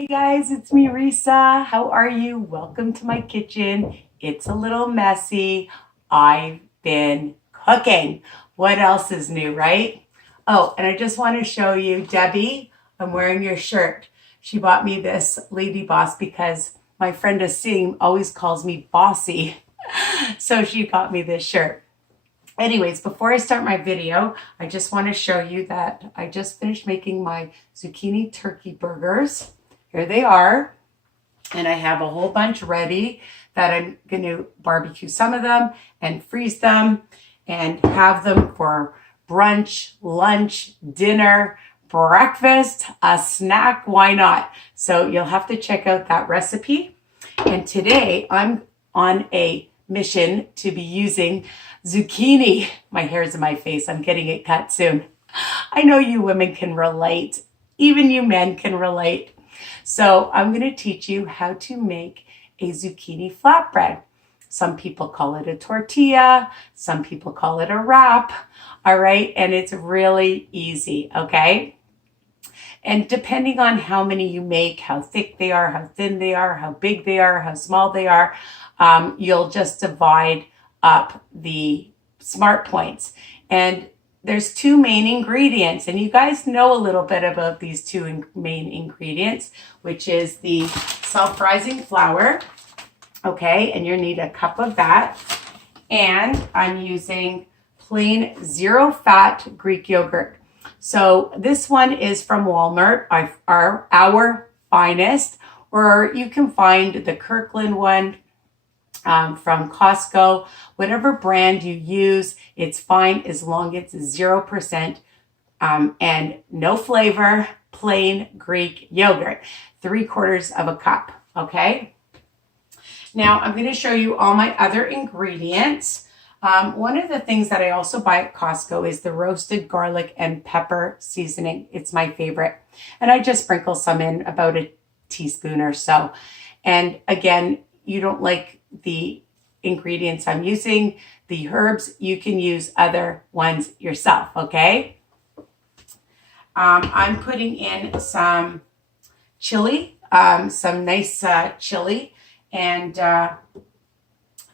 Hey guys, it's me, Risa. How are you? Welcome to my kitchen. It's a little messy. I've been cooking. What else is new, right? Oh, and I just want to show you, Debbie, I'm wearing your shirt. She bought me this Lady Boss because my friend Asim always calls me bossy. So she got me this shirt. Anyways, before I start my video, I just want to show you that I just finished making my zucchini turkey burgers. Here they are. And I have a whole bunch ready that I'm going to barbecue some of them and freeze them and have them for brunch, lunch, dinner, breakfast, a snack. Why not? So you'll have to check out that recipe. And today I'm on a mission to be using zucchini. My hair's in my face. I'm getting it cut soon. I know you women can relate. Even you men can relate. So I'm going to teach you how to make a zucchini flatbread. Some people call it a tortilla. Some people call it a wrap. All right. And it's really easy. Okay. And depending on how many you make, how thick they are, how thin they are, how big they are, how small they are, you'll just divide up the smart points. And there's two main ingredients, and you guys know a little bit about these two main ingredients, which is the self-rising flour, okay, and you'll need a cup of that. And I'm using plain zero-fat Greek yogurt. So this one is from Walmart, our finest, or you can find the Kirkland one from Costco. Whatever brand you use, it's fine as long as it's 0% and no flavor, plain Greek yogurt, 3/4 of a cup, okay? Now I'm going to show you all my other ingredients. One of the things that I also buy at Costco is the roasted garlic and pepper seasoning. It's my favorite. And I just sprinkle some in, about a teaspoon or so. And again, you don't like the ingredients I'm using, the herbs, you can use other ones yourself, okay? I'm putting in some chili, some nice chili, and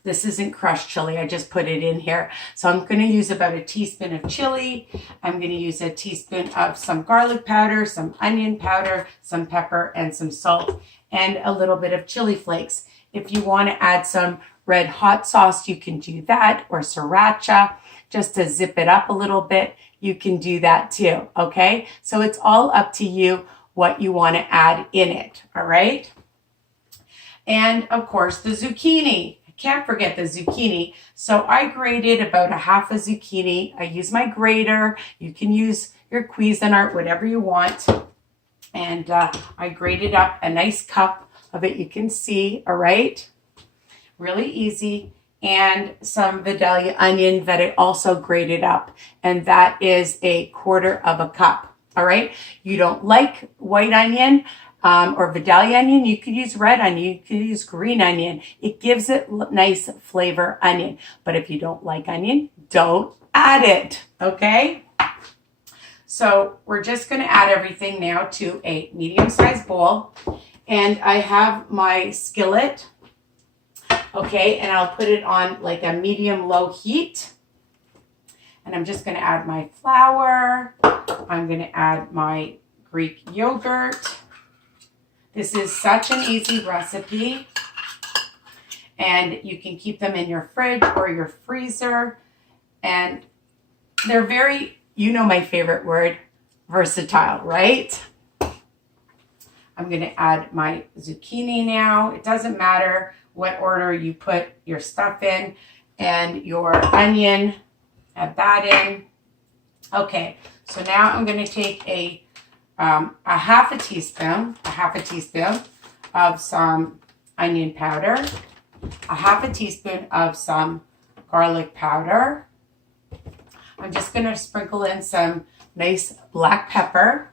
this isn't crushed chili, I just put it in here. So I'm going to use about a teaspoon of chili. I'm going to use a teaspoon of some garlic powder, some onion powder, some pepper, and some salt, and a little bit of chili flakes. If you want to add some red hot sauce, you can do that, or sriracha, just to zip it up a little bit. You can do that too, okay? So it's all up to you what you want to add in it, all right? And of course, the zucchini. Can't forget the zucchini. So I grated about a half a zucchini. I use my grater. You can use your Cuisinart, whatever you want. And I grated up a nice cup of it. You can see, all right? Really easy. And some vidalia onion that I also grated up. And that is 1/4 of a cup, all right? You don't like white onion, or vidalia onion, you could use red onion, you could use green onion. It gives it nice flavor onion. But if you don't like onion, don't add it, okay? So we're just going to add everything now to a medium-sized bowl. And I have my skillet, okay, and I'll put it on like a medium-low heat. And I'm just going to add my flour. I'm going to add my Greek yogurt. This is such an easy recipe, and you can keep them in your fridge or your freezer, and they're very, you know my favorite word, versatile, right? I'm going to add my zucchini now. It doesn't matter what order you put your stuff in, and your onion, add that in. Okay, so now I'm going to take a half a teaspoon of some onion powder, a half a teaspoon of some garlic powder. I'm just going to sprinkle in some nice black pepper.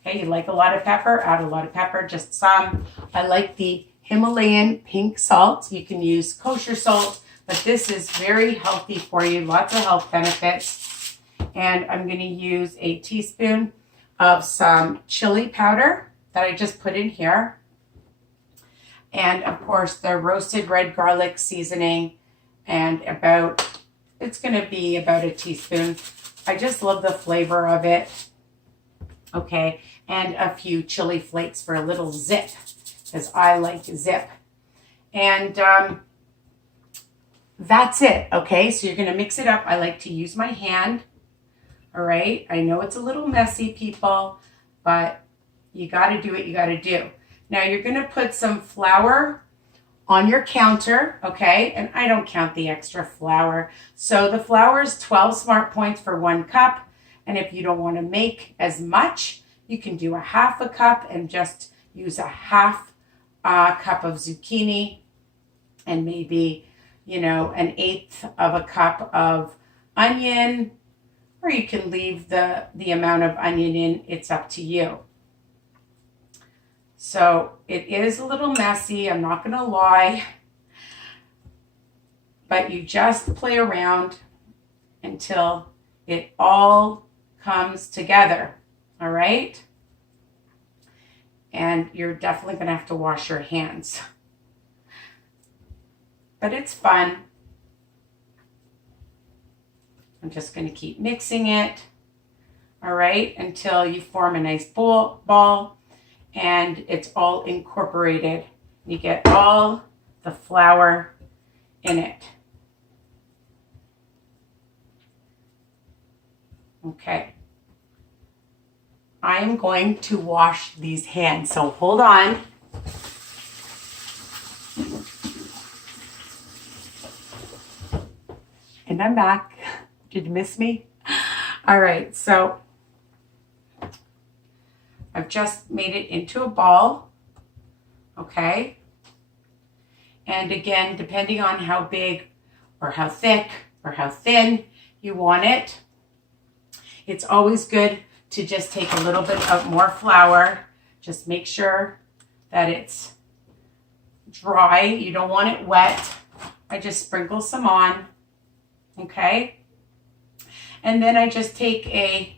Okay, you like a lot of pepper, add a lot of pepper, just some. I like the Himalayan pink salt. You can use kosher salt, but this is very healthy for you, lots of health benefits. And I'm going to use a teaspoon of some chili powder. that I just put in here. And of course the roasted red garlic seasoning, and it's going to be about a teaspoon. I just love the flavor of it. Okay, and a few chili flakes for a little zip, because I like zip. And that's it. Okay, so you're going to mix it up. I like to use my hand. All right, I know it's a little messy, people, but you got to do what you got to do. Now you're going to put some flour on your counter, okay? And I don't count the extra flour. So the flour is 12 smart points for 1 cup. And if you don't want to make as much, you can do a half a cup and just use a half cup of zucchini and maybe, you know, 1/8 of a cup of onion, or you can leave the amount of onion in. It's up to you. So it is a little messy, I'm not going to lie, but you just play around until it all comes together, all right? And you're definitely going to have to wash your hands, but it's fun. I'm just going to keep mixing it, all right, until you form a nice ball. And it's all incorporated. You get all the flour in it. Okay. I am going to wash these hands, so hold on. And I'm back. Did you miss me? All right, so I've just made it into a ball, okay? And again, depending on how big or how thick or how thin you want it, it's always good to just take a little bit of more flour. Just make sure that it's dry. You don't want it wet. I just sprinkle some on, okay? And then I just take a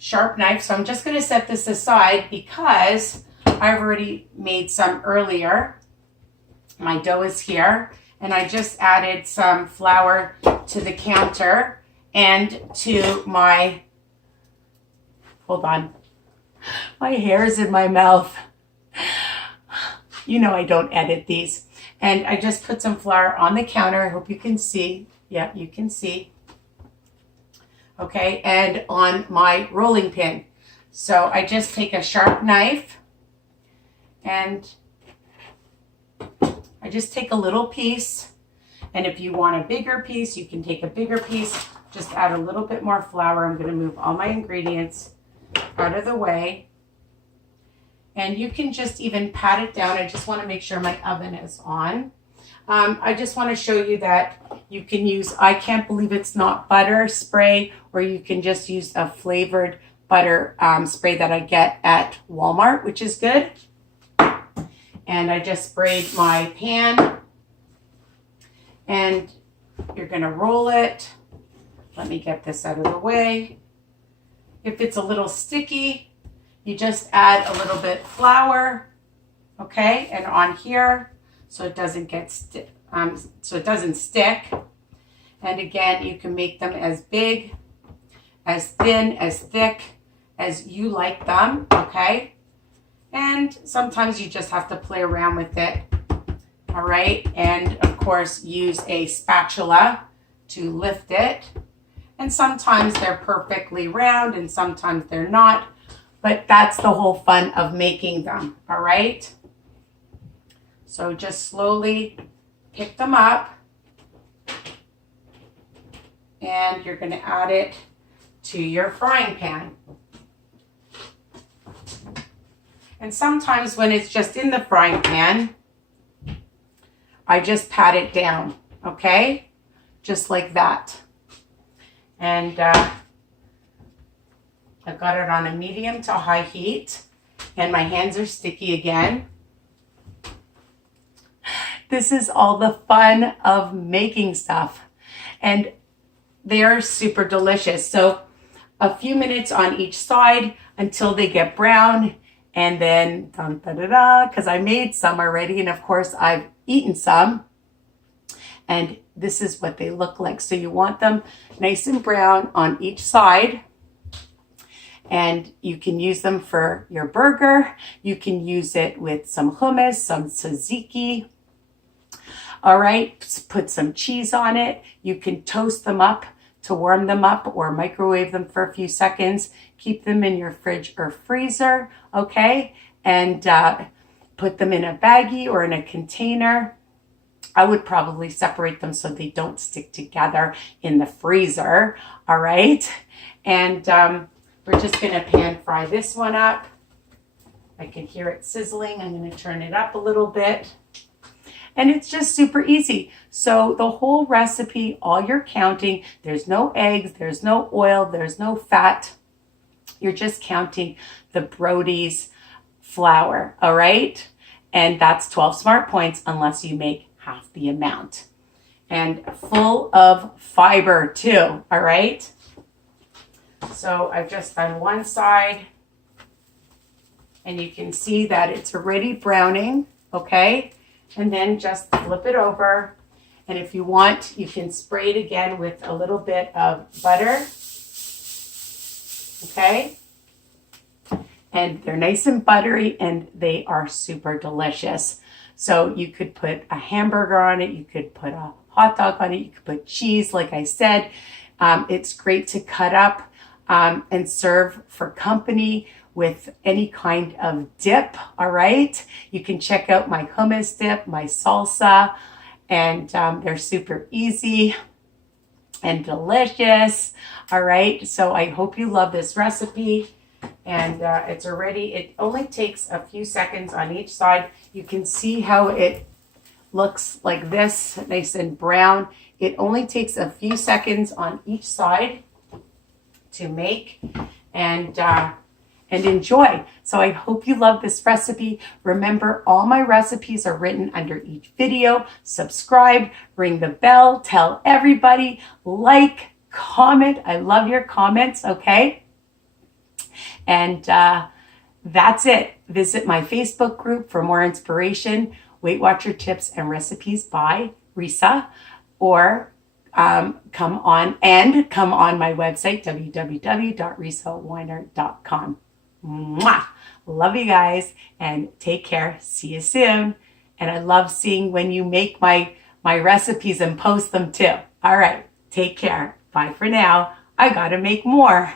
sharp knife. So I'm just going to set this aside because I've already made some earlier. My dough is here, and I just added some flour to the counter and to my, hold on, my hair is in my mouth. You know I don't edit these. And I just put some flour on the counter. I hope you can see. Yeah, you can see. Okay, and on my rolling pin. So I just take a sharp knife and I just take a little piece. And if you want a bigger piece, you can take a bigger piece. Just add a little bit more flour. I'm going to move all my ingredients out of the way. And you can just even pat it down. I just want to make sure my oven is on. I just want to show you that you can use, I can't believe it's not butter spray, or you can just use a flavored butter spray that I get at Walmart, which is good. And I just sprayed my pan, and you're going to roll it. Let me get this out of the way. If it's a little sticky, you just add a little bit flour, okay, and on here, so it doesn't get stick. And again, you can make them as big, as thin, as thick as you like them, okay? And sometimes you just have to play around with it, all right? And of course, use a spatula to lift it. And sometimes they're perfectly round and sometimes they're not, but that's the whole fun of making them, all right? So just slowly pick them up, and you're going to add it to your frying pan. And sometimes when it's just in the frying pan, I just pat it down, okay? Just like that. And I've got it on a medium to high heat, and my hands are sticky again. This is all the fun of making stuff, and they are super delicious. So a few minutes on each side until they get brown And then, because I made some already, and of course I've eaten some. And this is what they look like. So you want them nice and brown on each side. And you can use them for your burger. You can use it with some hummus, some tzatziki. All right, put some cheese on it. You can toast them up to warm them up or microwave them for a few seconds. Keep them in your fridge or freezer, okay? And put them in a baggie or in a container. I would probably separate them so they don't stick together in the freezer, all right? And we're just gonna pan fry this one up. I can hear it sizzling. I'm gonna turn it up a little bit. And it's just super easy. So the whole recipe, all you're counting, there's no eggs, there's no oil, there's no fat. You're just counting the Brodys flour, all right? And that's 12 smart points unless you make half the amount. And full of fiber too, all right? So I've just done one side and you can see that it's already browning, okay? And then just flip it over. And if you want, you can spray it again with a little bit of butter. Okay? And they're nice and buttery and they are super delicious. So you could put a hamburger on it. You could put a hot dog on it. You could put cheese, like I said. It's great to cut up and serve for company with any kind of dip, all right? You can check out my hummus dip, my salsa, and they're super easy and delicious, all right? So I hope you love this recipe. And it only takes a few seconds on each side. You can see how it looks like this, nice and brown. It only takes a few seconds on each side to make and enjoy. So I hope you love this recipe. Remember, all my recipes are written under each video. Subscribe, ring the bell, tell everybody, like, comment. I love your comments, okay? And that's it. Visit my Facebook group for more inspiration, Weight Watcher tips and recipes by Risa, or come on my website, www.risawiner.com. Mwah! Love you guys and take care. See you soon. And I love seeing when you make my recipes and post them too. All right. Take care. Bye for now. I gotta make more.